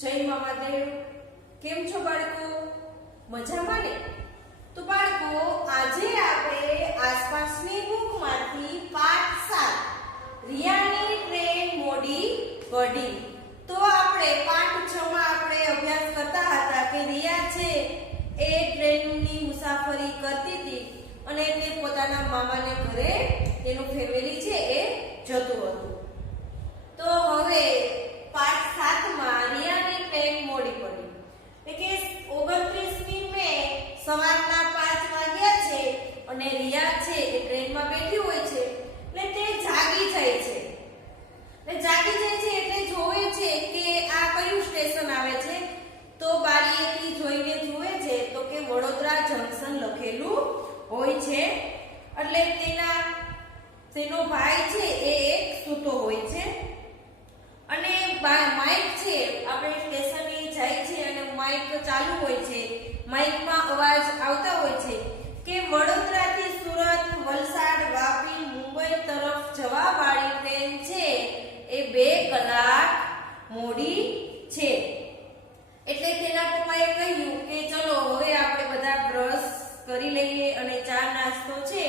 જય મામાદેવ। કેમ છો બાળકો? મજામાં ને? તો બાળકો આજે આપણે આસપાસની બુકમાંથી પાઠ 7 રિયાની ટ્રેન મોડી પડી। તો આપણે પાઠ 6 માં આપણે અભ્યાસ કરતા હતા કે રિયા છે એ ટ્રેનની મુસાફરી કરતી હતી અને તે પોતાના મામાને ઘરે તેનું ફેમિલી છે એ જતું હતું। તો હવે પાઠ 7 માં રિયાની ટ્રેન મોડી પડી એટલે કે 29મી મે સવારના 5 વાગ્યા છે અને રિયા છે એ ટ્રેનમાં બેઠી હોય છે એટલે તે જાગી જાય છે। એટલે જાગી જાય છે એટલે જોવે છે કે આ કયું સ્ટેશન આવે છે। તો બારીએથી જોઈને જુએ છે તો કે વડોદરા જંકશન લખેલું હોય છે। એટલે તેનો ભાઈ છે એ એક સૂતો હોય છે અને માઇક છે આપણે સ્ટેશને જાય છે અને માઇક ચાલુ હોય છે। માઇકમાં અવાજ આવતા હોય છે કે વડોદરાથી સુરત, વલસાડ, વાપી, મુંબઈ તરફ જવા વાળી ટ્રેન છે એ 2 કલાક મોડી છે। એટલે તેના પપ્પાએ કહ્યું કે ચલો હવે આપણે બધા બ્રશ કરી લઈએ અને ચા નાસ્તો છે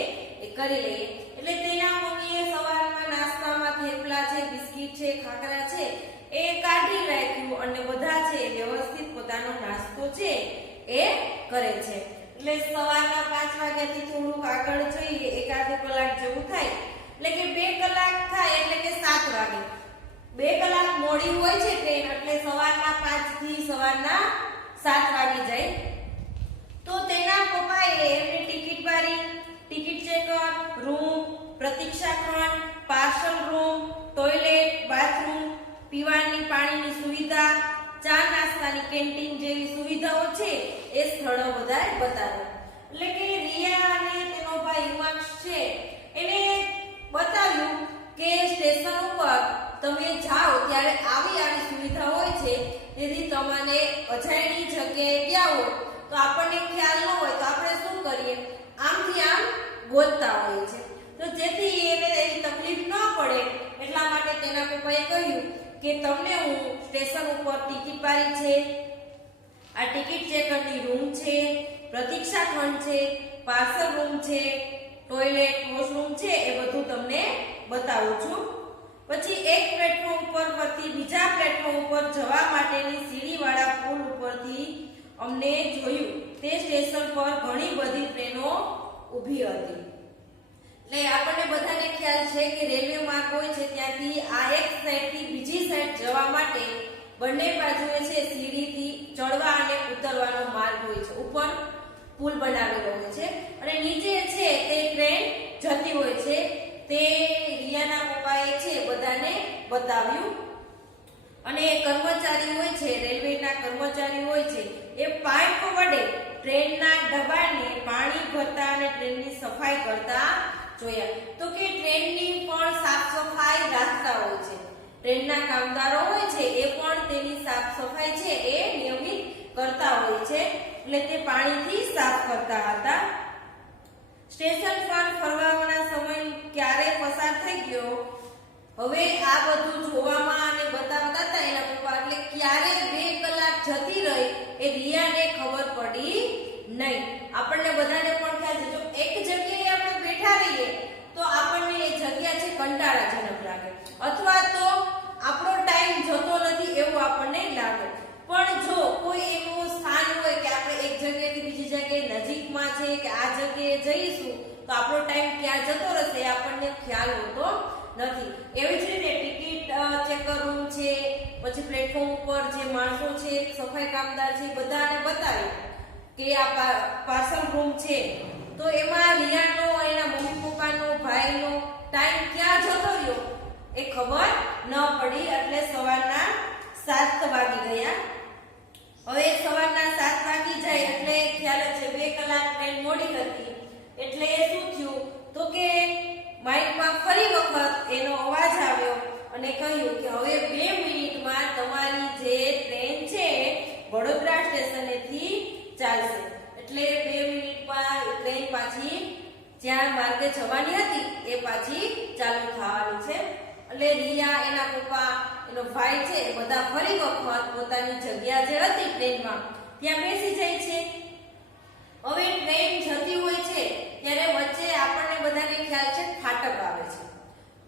એ કરી લઈએ। એટલે તેના મમ્મીએ સવારમાં નાસ્તામાં થેપલા છે, બિસ્કિટ છે, ખાખરા છે એ કાઢી રાખ્યું અને બધા છે વ્યવસ્થિત પોતાનો નાસ્તો છે એ કરે છે। એટલે સવારના 5 વાગ્યાથી થોડુંક આગળ જઈએ એકાદ કલાક જેવું થાય એટલે કે 2 કલાક થાય એટલે કે 7 વાગે 2 કલાક મોડી હોય છે ટ્રેન એટલે સવારના 5 થી સવારના 7 વાગી જાય। તો તેના પપ્પાએ એમને ટિકિટ બારી, ટિકિટ ચેકર, રૂમ, પ્રતીક્ષા ખંડ, પાર્સલ રૂમ, ટોયલેટ, બાથરૂમ, પીવાની પાણીની સુવિધા, ચા નાસ્તાની કેન્ટીન જેવી સુવિધાઓ છે એ સ્થળો બધા બતાવ્યા। એટલે કે રિયા અને તેનો ભાઈ હિમાંશ છે એને બતાવ્યું કે સ્ટેશન ઉપર તમે જાઓ ત્યારે આવી સુવિધા હોય છે જેથી તમને અજાણી જગ્યાએ ગયા હોય તો આપણને ખ્યાલ ન હોય તો આપણે શું કરીએ આમથી આમ ગોતતા હોઈએ છે। તો જેથી એને એવી તકલીફ ન પડે એટલા માટે તેના પપ્પાએ કહ્યું કે તમને હું સ્ટેશન ઉપર ટિકિટ બારી છે, આ ટિકિટ ચેકરની રૂમ છે, પ્રતીક્ષા ખંડ છે, પાર્સલ રૂમ છે, ટોયલેટ, વોશરૂમ છે એ બધું તમને બતાવું છું। પછી એક પ્લેટફોર્મ પર પરથી બીજા પ્લેટફોર્મ ઉપર જવા માટેની સીડીવાળા પુલ ઉપરથી અમને જોયું તે સ્ટેશન પર ઘણી બધી ટ્રેનો ઊભી હતી। એટલે આપણને બધાને ખ્યાલ છે કે રેલવે માર્ગ હોય છે ત્યાંથી આ એક સાઈડથી બીજી સાઈડ જવા માટે બંને બાજુએ છે સીડીથી ચડવા અને ઉતરવાનો માર્ગ હોય છે। ઉપર પુલ બનાવેલો હોય છે અને નીચે છે તે ટ્રેન જતી હોય છે। તે રિયાના પપ્પાએ છે બધાને બતાવ્યું અને કર્મચારી હોય છે રેલવેના કર્મચારી હોય છે એ પાઇપ વડે ટ્રેનના ડબ્બાને પાણી ભરતા અને ટ્રેનની સફાઈ કરતા જોયા। તો કે ટ્રેનની પણ સાફ સફાઈ રાખતા હોય છે। ટ્રેનના કામદારો હોય છે એ પણ તેની સાફ સફાઈ છે એ નિયમિત કરતા હોય છે એટલે તે પાણીથી સાફ કરતા હતા। સ્ટેશન પર ફરવાના સમય ક્યારે પસાર થઈ ગયો હવે આ બધું જોવામાં અને બતાવતા હતા એના પપ્પા એટલે ક્યારે 2 કલાક જતી રહી એ રિયાને ખબર પડી નહીં। આપણને બધાને પણ ખ્યાલ છે જો એક જગ્યાએ આપણે બેઠા રહીએ તો આપણને એ જગ્યા છે કંટાળાજનક લાગે અથવા તો આપણો ટાઈમ જતો નથી એવું આપણને લાગે। પણ જો કોઈ એવું સ્થાન હોય કે આપણે એક જગ્યાએથી બીજી જગ્યાએ નજીકમાં છે કે આ જગ્યાએ જઈશું તો આપણો ટાઈમ ક્યાં જતો રહેશે આપણને ખ્યાલ હોતો નથી। એવી જ રીતે ટિકિટ ચેકર રૂમ છે, પછી પ્લેટફોર્મ ઉપર જે માણસો છે સફાઈ કામદાર છે બધાને બતાવ્યું કે આ પાર્સલ રૂમ છે તો એમાં રિયાનો એના મમ્મી પપ્પાનો ભાઈનો ટાઈમ ક્યાં જતો રહ્યો એ ખબર ન પડી। એટલે સવારના 7 વાગી ગયા। હવે સવારના 7 વાગી જાય એટલે ખ્યાલ છે 2 કલાક ટ્રેન મોડી હતી એટલે શું થયું તો કે માઇકમાં ફરી વખત એનો અવાજ આવ્યો અને કહ્યું કે હવે 2 મિનિટમાં તમારી જે ટ્રેન છે વડોદરા સ્ટેશનેથી ચાલશે। એટલે 2 મિનિટમાં ટ્રેન પાછી જ્યાં માર્ગે જવાની હતી એ પાછી ચાલુ થવાની છે। એટલે રિયા એના પપ્પા એનો ભાઈ છે એ બધા ફરી વખત પોતાની જગ્યા જે હતી ટ્રેનમાં ત્યાં બેસી જાય છે. હવે ટ્રેન જતી હોય છે ત્યારે વચ્ચે આપણને બધાને ખ્યાલ છે ફાટક આવે છે.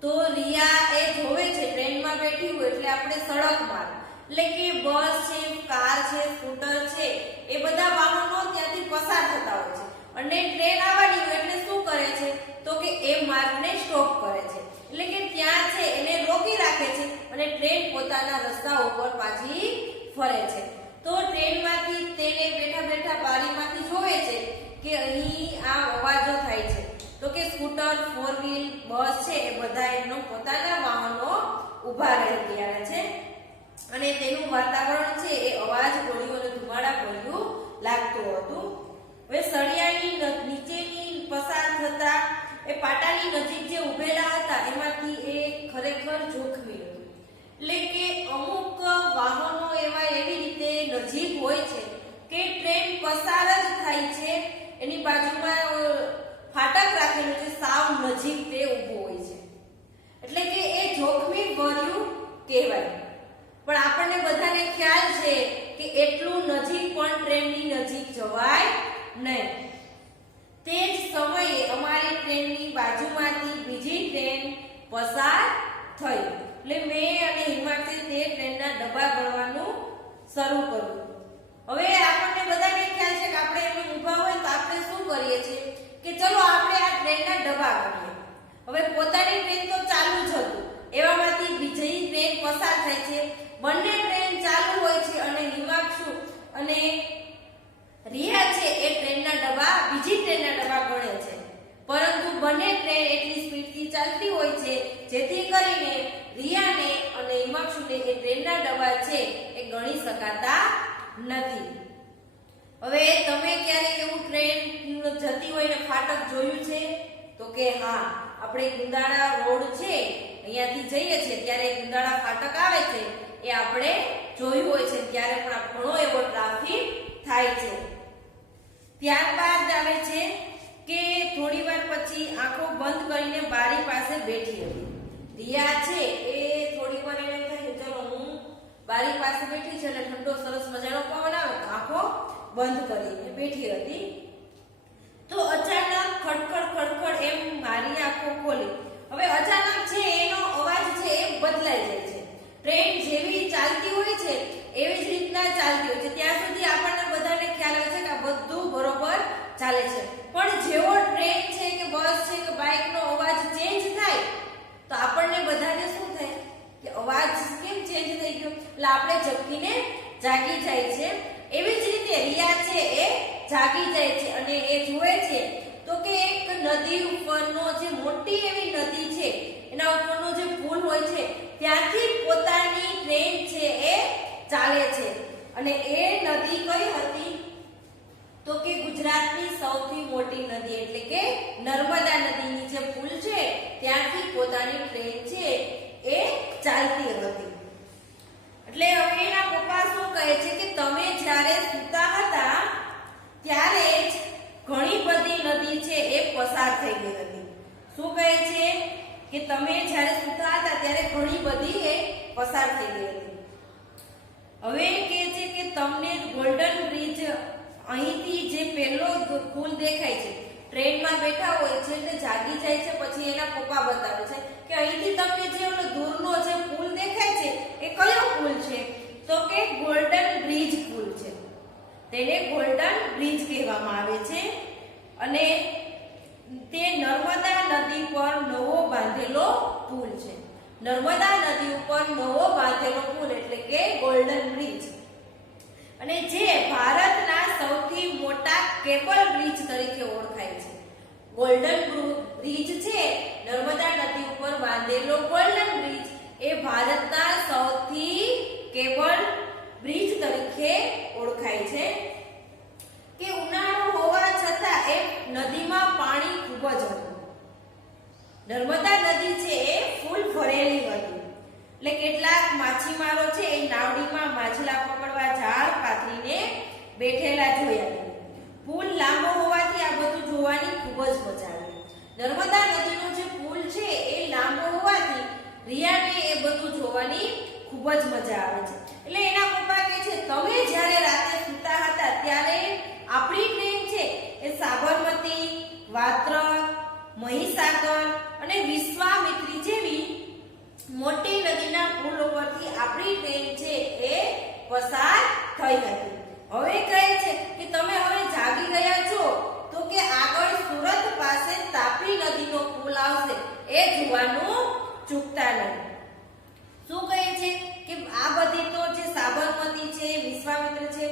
તો રિયા એ જોવે છે ટ્રેનમાં બેઠી હોય એટલે આપણે સડક માર્ગ એટલે કે બસ છે, કાર છે, સ્કૂટર છે એ બધા વાહનો ત્યાંથી પસાર થતા હોય છે અને ટ્રેન આવવાની હોય એટલે શું કરે છે તો કે એ માર્ગને સ્ટોપ કરે છે. એટલે કે ત્યાં છે એને રોકી રાખે છે અને ટ્રેન પોતાના રસ્તા ઉપર પાછી ફરે છે. તો ટ્રેનમાંથી તેને બેઠા બેઠા બારીમાંથી જોવે છે કે અહીં આ અવાજો થાય છે. તો કે સ્કૂટર, ફોર વ્હીલ, બસ છે એ બધા એમનો પોતાના વાહનો ઊભા રહી ગયા છે અને તેનું વાતાવરણ છે એ અવાજ ભર્યું અને ધુમાડા ભર્યું લાગતું હતું. હવે સળિયાની નીચેની પસાર થતા એ પાટાની નજીક જે ઊભેલા હતા એમાંથી એ ખરેખર જોખમી હતું. એટલે કે અમુક વાહનો એવા એવી રીતે નજીક હોય છે કે ટ્રેન પસાર જ થાય છે એની બાજુમાં ફાટક રાખેલું છે સાવ નજીક તે ઊભો હોય છે એટલે કે એ જોખમી ભર્યું કહેવાય. પણ આપણને બધાને ખ્યાલ છે કે એટલું નજીક પણ ટ્રેનની નજીક જવાય નહીં. તે જ સમયે અમારી ટ્રેનની બાજુમાંથી બીજી ટ્રેન પસાર થઈ એટલે મેં અને હિમાક્ષે તે ટ્રેનના ડબ્બા ગણવાનું શરૂ કર્યું. હવે આપણને બધાને ખ્યાલ છે કે આપણે એમ ઊભા હોય તો આપણે શું કરીએ છીએ કે ચલો આપણે આ ટ્રેનના ડબ્બા ગણીએ. હવે પોતાની ટ્રેન તો ચાલુ જ હતું એવામાંથી બીજી ટ્રેન પસાર થાય છે. બંને ટ્રેન ચાલુ હોય છે અને હિમાક્ષુ અને રિયા છે એ ટ્રેનના ડબ્બા બીજી ટ્રેનના ડબ્બા ગણે છે. પરંતુ બંને ટ્રેન એટલી સ્પીડથી ચાલતી હોય છે જેથી કરીને રિયાને અને હિમાક્ષુને એ ટ્રેનના ડબ્બા છે એ ગણી શકાતા નથી. હવે તમે ક્યારેક એવું ટ્રેન જતી હોય ને ફાટક જોયું છે તો કે હા, આપણે ગુંદાળા રોડ છે અહીંયાથી જઈએ છીએ ત્યારે ગુંદાળા ફાટક આવે છે એ આપણે જોયું હોય છે. ત્યારે પણ ઘણો એવો ટ્રાફિક થાય છે. ત્યારબાદ આવે છે કે થોડી વાર પછી આંખો બંધ કરીને બારી પાસે બેઠી હતી. રિયા છે એ થોડી વાર એને કહ્યું ચલો હું બારી પાસે બેઠી છે અને ઠંડો સરસ મજાનો પવન આવે તો આંખો બંધ કરીને બેઠી હતી. તો અચાનક ખડખડ ખડખડ એમ મારી આંખો ખોલી. હવે અચાનક છે એનો અવાજ છે એ બદલાઈ જાય છે. ટ્રેન જેવી ચાલતી હોય છે એવી જ રીતના ચાલતી હોય છે. ત્યાં સુધી આપણને બધાને ખ્યાલ આવે છે કે આ બધું બરોબર ચાલે છે. પણ જેવો ટ્રેન છે કે બસ છે કે બાઇકનો અવાજ ચેન્જ થાય તો આપણને બધાને શું થાય કે અવાજ કેમ ચેન્જ થઈ ગયો એટલે આપણે ઝબકીને જાગી જાય છે. એવી જ રીતે રિયા છે એ જાગી જાય છે અને એ જુએ છે તો કે એક નદી ઉપરનો જે મોટી એવી નદી છે એના ઉપરનો જે પુલ હોય છે ત્યાંથી પોતાની ટ્રેન છે એ ચાલે છે. અને એ નદી કઈ હતી તો કે ગુજરાતની સૌથી મોટી નદી એટલે કે નર્મદા નદીની જે પુલ છે ત્યાંથી પોતાની ટ્રેન છે એ ચાલતી હતી. એટલે હવે એના પપ્પા શું કહે છે કે તમે જ્યારે સૂતા હતા ત્યારે જ ઘણી બધી નદી છે એ પસાર થઈ ગઈ હતી. શું કહે છે કે તમે જ્યારે સૂતા હતા ત્યારે ઘણી બધી એ પસાર થઈ ગઈ હતી. હવે કહે છે કે તમને ગોલ્ડન બ્રિજ અહીંથી જે પહેલો પુલ દેખાય છે ટ્રેનમાં બેઠા હોય છે એટલે જાગી જાય છે. પછી એના પપ્પા બતાવે છે કે અહીંથી તમને જે ઓલો દૂરનો જે પુલ દેખાય છે એ કયો પુલ છે તો કે ગોલ્ડન બ્રિજ પુલ છે. તેને ગોલ્ડન બ્રિજ કહેવામાં આવે છે અને તે નર્મદા નદી પર નવો બાંધેલો પુલ છે. નર્મદા નદી ઉપર નવો બાંધેલો પુલ એટલે કે ગોલ્ડન બ્રિજ અને જે ભારતના સૌથી મોટા કેબલ બ્રિજ તરીકે ઓળખાય છે. ગોલ્ડન બ્રિજ છે નર્મદા નદી ઉપર બાંધેલો ગોલ્ડન બ્રિજ એ ભારતના સૌથી કેબલ બ્રિજ તરીકે ઓળખાય છે. કે ઉનાળો હોવા છતાં એ નદીમાં પાણી ખૂબ જ હતું. નર્મદા નદી છે એ ફૂલ ભરેલી હતી. એટલે કેટલાક માછીમારો છે એ નાવડીમાં માછલા પકડવા જાળ પાથરીને બેઠેલા જોયા. પુલ લાંબો હોવાથી આ બધું જોવાની ખૂબ જ મજા આવી. નર્મદા નદીનો જે પુલ છે એ લાંબો હોવાથી રિયાને એ બધું જોવાની ખૂબ જ મજા આવે છે. એટલે એના પપ્પા કહે છે તમે જ્યારે રાતે સૂતા હતા ત્યારે આપણી ટ્રેન છે એ સાબરમતી, વાત્રક, મહીસાગર અને વિશ્વામિત્રી જેવી મોટી નદીના પુલ ઉપરથી આપણી ટ્રેન છે એ પસાર થઈ હતી. હવે કહે છે કે તમે હવે જાગી ગયા છો તો કે આગળ સુરત પાસે તાપી નદીનો પુલ આવશે એ જોવાનું ચૂકતા નહીં. શું કહે છે કે આ બધી તો જે સાબરમતી છે, વિશ્વામિત્ર છે,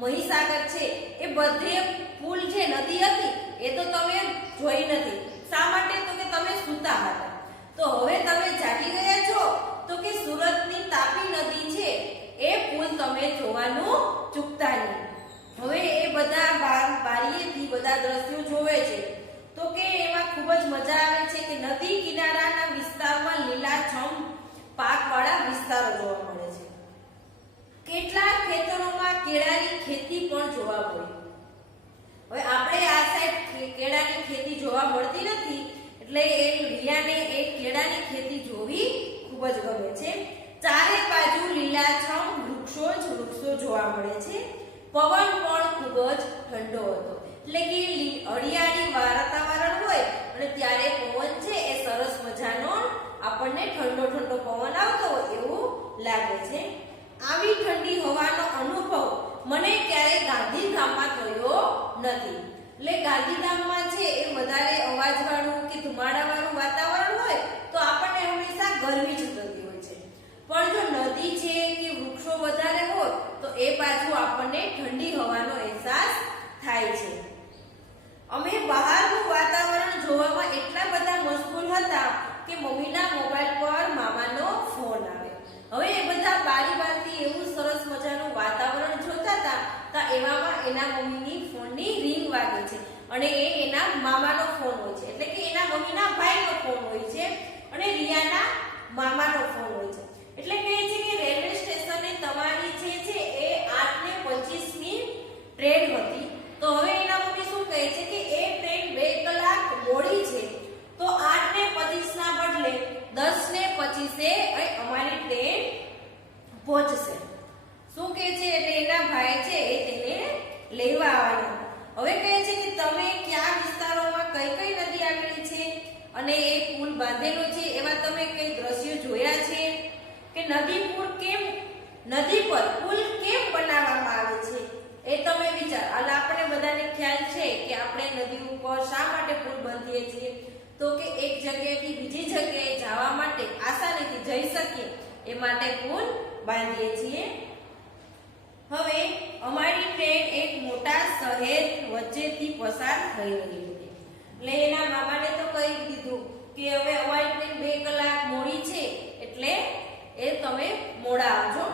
મહીસાગર છે એ બધે પુલ જે નદી હતી એ તો તમે જોઈ નથી. શા માટે? તો કે તમે સૂતા હતા. તો હવે તમે જાગી ગયા છો તો કે સુરતની તાપી નદી છે એ પુલ તમે જોવાનું ચૂકતા નહીં. હવે એ બધા બારીએથી બધા દ્રશ્યો જોવે છે તો કે એમાં ખૂબ જ મજા આવે છે કે નદી કિનારાના વિસ્તારમાં લીલાછમ પાકવાળા વિસ્તારો જોવા મળે છે. કેટલાક ખેતરોમાં કેળાની ખેતી પણ જોવા મળી. હવે આપણે આ સાઈડ કેળાની ખેતી જોવા મળતી નથી એટલે એ રિયાને એ કેળાની ખેતી જોવી ખૂબ જ ગમે છે. ચારે બાજુ લીલાછમ વૃક્ષો જોવા મળે છે. પવન પણ ખૂબ જ ઠંડો હતો. એટલે કે હરિયાળી વાતાવરણ હોય અને ત્યારે પવન છે એ સરસ મજાનો આપણને ઠંડો ઠંડો પવન આવતો હોય એવું લાગે છે. આવી ઠંડી હવાનો અનુભવ મને ક્યારેય ગાંધીધામમાં થયો નથી. એટલે ગાંધીધામમાં છે એ વધારે અવાજવાળું કે ધુમાડાવાળું વાતાવરણ હોય તો આપણને હંમેશા ગરમી જ થતી હોય છે. પણ જો નદી છે કે વૃક્ષો વધારે હોય તો એ બાજુ આપણને ઠંડી હવાનો અહેસાસ થાય છે. અમે બહારનું વાતાવરણ જોવામાં એટલા બધા મશગુલ હતા કે મમ્મીના મોબાઈલ પર મામાનો ફોન આવે. હવે એ બધા બારી એવું સરસ મજાનું વાતાવરણ જોતા હતા તો એવામાં એના મમ્મીની ફોનની રિંગ વાગે છે અને એ એના મામાનો ફોન હોય છે. એટલે કે એના મમ્મીના ભાઈનો ફોન હોય છે અને રિયાના મામાનો ફોન હોય છે. એટલે કહે છે કે રેલવે સ્ટેશને તમારી જે છે એ 8:25ની ટ્રેન હતી. તો હવે એના મમ્મી શું કહે છે કે એ ટ્રેન 2 કલાક મોડી છે તો 8:25 ના બદલે 10:25 અમારી ટ્રેન પહોંચશે. શું કહે છે? એટલે એના ભાઈ છે એ તેને લેવા આવવાના. હવે કહે છે કે તમે કયા વિસ્તારોમાં કઈ કઈ નદી આવેલી છે અને એ પુલ બાંધેલો છે એવા તમે કઈ દ્રશ્યો જોયા છે કે નદી પર પુલ કેમ બનાવવામાં આવે છે એ તમે વિચાર. એટલે આપણે બધાને ખ્યાલ છે કે આપણે નદી ઉપર શા માટે પુલ બાંધીએ છીએ? તો કે એક જગ્યાએથી બીજી જગ્યાએ જવા માટે આસાનીથી જઈ શકીએ એ માટે પુલ બાંધીએ છીએ. હવે અમારી ટ્રેન એક મોટા શહેર વચ્ચેથી પસાર થઈ રહી હતી. એટલે એના મામાને તો કહી દીધું કે હવે અમારી ટ્રેન 2 કલાક મોડી છે એટલે એ તમે મોડા આવજો.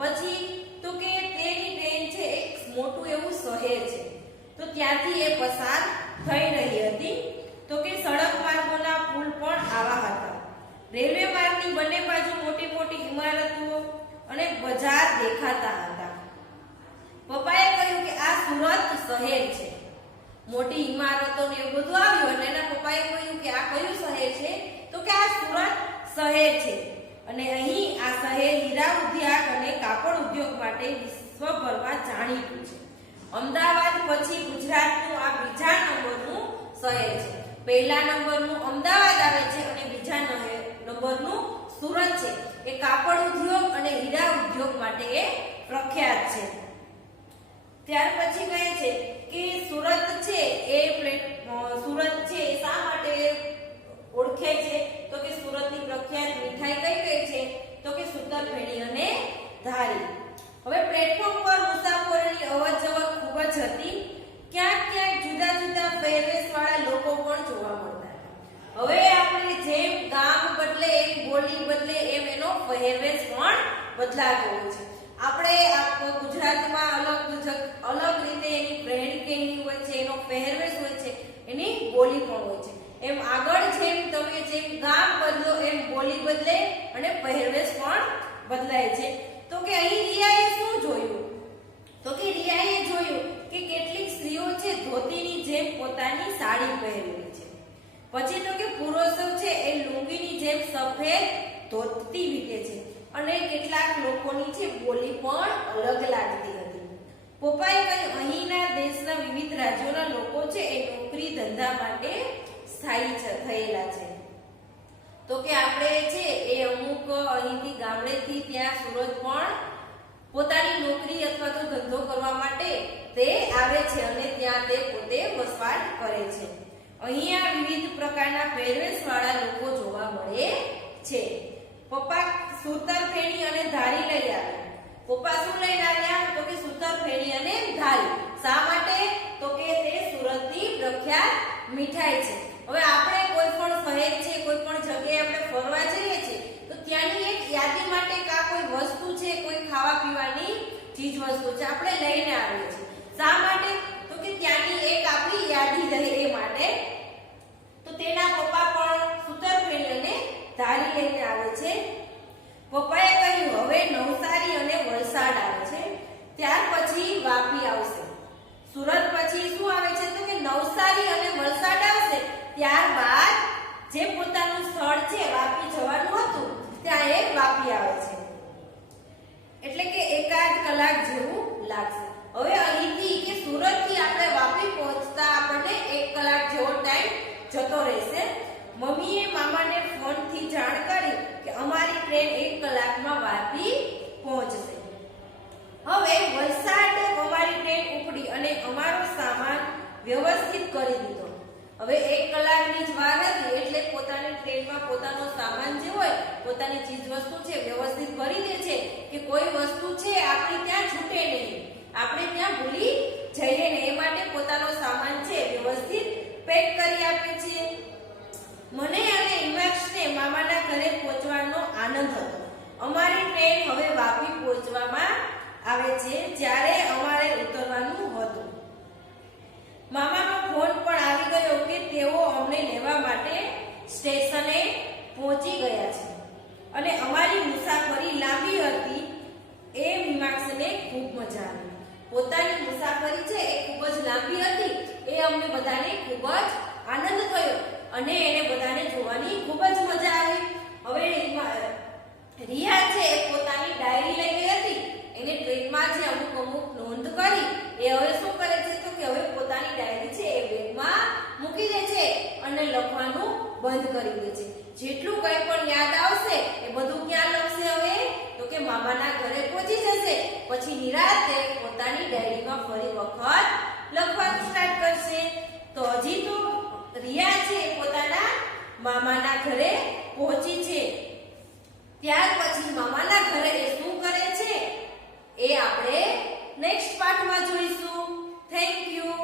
પછી તો કે તેની ટ્રેન છે એક મોટું એવું શહેર છે તો ત્યાંથી એ પસાર થઈ રહી હતી. તો કે સડક માર્ગોના પુલ પણ આવા હતા. રેલવે માર્ગની બંને બાજુ મોટી મોટી ઇમારતો અને બજાર દેખાતા હતા. પપ્પાએ કહ્યું કે આ સુરત શહેર છે. મોટી ઇમારતો ને એવું બધું આવ્યું એટલે એના પપ્પાએ કહ્યું કે આ કયું શહેર છે? તો કે આ સુરત શહેર છે અને અહીં આ શહેર હીરા ઉદ્યોગ અને કાપડ ઉદ્યોગ માટે વિશ્વભરમાં જાણીતું છે. અમદાવાદ પછી ગુજરાતનું આ બીજા નંબરનું શહેર છે. પહેલા નંબરનું અમદાવાદ આવે છે અને બીજા નંબરનું સુરત છે. એ કાપડ ઉદ્યોગ અને હીરા ઉદ્યોગ માટે એ પ્રખ્યાત છે. ત્યાર પછી કહે છે કે સુરત છે એ શા માટે ઓળખે છે? તો કે સુરતની પ્રખ્યાત મીઠાઈ કઈ છે? તો કે સૂતરફેણી અને ધારી. હવે પ્લેટફોર્મ પર મુસાફરોની અવરજવર ખૂબ જ હતી. ક્યાંક ક્યાંક જુદા જુદા પહેરવેશવાળા લોકો પણ જોવા મળતા હતા. હવે આપણે જેમ ગામ બદલે એમ બોલી બદલે એમ એનો પહેરવેશ પણ બદલાતો હોય છે. આપણે ગુજરાતમાં અલગ રીતે એની બ્રેન્ડ કેવી હોય છે, એનો પહેરવેશ હોય છે, એની બોલી પણ હોય છે. એમ આગળ જેમ ગામ બદલો એમ બોલી બદલે અને પહેરવેશ પણ બદલાય છે. તો કે અહીં રિયાએ શું જોયું? તો કે રિયાએ જોયું કે કેટલીક સ્ત્રીઓ છે ધોતીની જેમ પોતાની સાડી પહેરેલી છે. પછી તો કે પુરુષો છે એ લુંગીની જેમ સફેદ ધોતી વીકે છે. અને કેટલાક લોકોની છે બોલી પણ અલગ લાગતી હતી. પપ્પાએ કહ્યું અહીંના દેશના વિવિધ રાજ્યોના લોકો છે એ નોકરી ધંધા માટે સ્થાયી થયેલા છે. તો કે આપણે છે એ અમુક અહીંથી ગામડેથી ત્યાં સુરત પણ પોતાની નોકરી અથવા તો ધંધો કરવા માટે તે આવે છે અને ત્યાં તે પોતે વસવાટ કરે છે. અહીંયા વિવિધ પ્રકારના પહેરવેશ વાળા લોકો જોવા મળે છે. પપ્પા સૂતર ફેણી અને ધારી લઈ આવ્યા. પપ્પા શું લઈને આવ્યા? તો કે સૂતર ફેણી અને ધારી. શા માટે? તો કે તે સુરતની પ્રખ્યાત મીઠાઈ છે. હવે આપણે કોઈ પણ શહેર છે, કોઈ પણ જગ્યાએ આપણે ફરવા જઈએ છીએ તો ત્યાંની એક યાદી માટે કા કોઈ વસ્તુ છે, કોઈ ખાવા પીવાની ચીજ વસ્તુ છે આપણે લઈને આવીએ છીએ. શા માટે? તો કે ત્યાંની એક આપણી યાદી રહે એ માટે. તો તેના પપ્પા પણ સૂતર ફેણી અને ધારી લઈને આવે છે. પપ્પાએ કહ્યું હવે નવસારી અને વલસાડ આવે છે, ત્યાર પછી વાપી આવશે. સુરત પછી શું આવે છે? તો કે નવસારી અને વલસાડ આવશે. ત્યારબાદ જે પોતાનું સ્થળ છે વાપી જવાનું હતું ત્યાં એ વાપી આવે છે. એટલે કે એકાદ કલાક જેવું લાગશે. હવે અહીંથી કે સુરત થી આપણે વાપી પહોંચતા આપણને 1 કલાક જેવો ટાઈમ જતો રહેશે. મમ્મીએ મામાને ફોનથી જાણ કરી કે અમારી ટ્રેન 1 કલાકમાં વાપી પહોંચશે. હવે વલસાડ અમારી ટ્રેન ઉપડી અને અમારો સામાન વ્યવસ્થિત કરી દીધો. હવે 1 કલાકની જ વાર હતી એટલે પોતાની ટ્રેનમાં પોતાનો સામાન જે હોય, પોતાની ચીજ વસ્તુ છે વ્યવસ્થિત કરી દે છે કે કોઈ વસ્તુ છે આપણી ત્યાં છૂટે નહીં, આપણે ત્યાં ભૂલી જઈએ નહીં. એ માટે પોતાનો સામાન છે વ્યવસ્થિત પેક કરી આપે છે. મને અને હિમાંશને મામાના ઘરે પહોંચવાનો આનંદ હતો. અમારી ટ્રેન હવે વાપી પહોંચવામાં આવે છે જ્યારે અમારે ઉતરવાનું હતું. મામાનો ફોન પણ આવી ગયો કે તેઓ અમને લેવા માટે સ્ટેશને પહોંચી ગયા છે અને અમારી મુસાફરી લાંબી હતી એ મીમાંસને ખૂબ મજા આવી. પોતાની મુસાફરી છે એ ખૂબ જ લાંબી હતી એ અમને બધાને ખૂબ જ આનંદ થયો અને એને બધાને જોવાની ખૂબ જ મજા આવી. હવે રિયા છે એ પોતાની ડાયરી લઈ ગઈ હતી. એને ટ્રેનમાં જે અમુક નોંધ કરી એ હવે શું કરે છે? તો કે હવે પોતાની ડાયરી છે એ બેગમાં મૂકી દે છે અને લખવાનું બંધ કરી દે છે. જેટલું કંઈ પણ યાદ આવશે એ બધું ક્યાં લખશે હવે? તો કે મામાના ઘરે પહોંચી જશે. પછી નિરાંતે પોતાની ડાયરીમાં ફરી વખત લખવાનું સ્ટાર્ટ કરશે. તો હજી તો રિયા છે પોતાના મામાના ઘરે પહોંચી છે. ત્યાર પછી મામાના ઘરે એ શું કરે છે એ આપણે નેક્સ્ટ પાર્ટમાં જોઈશું. Thank you.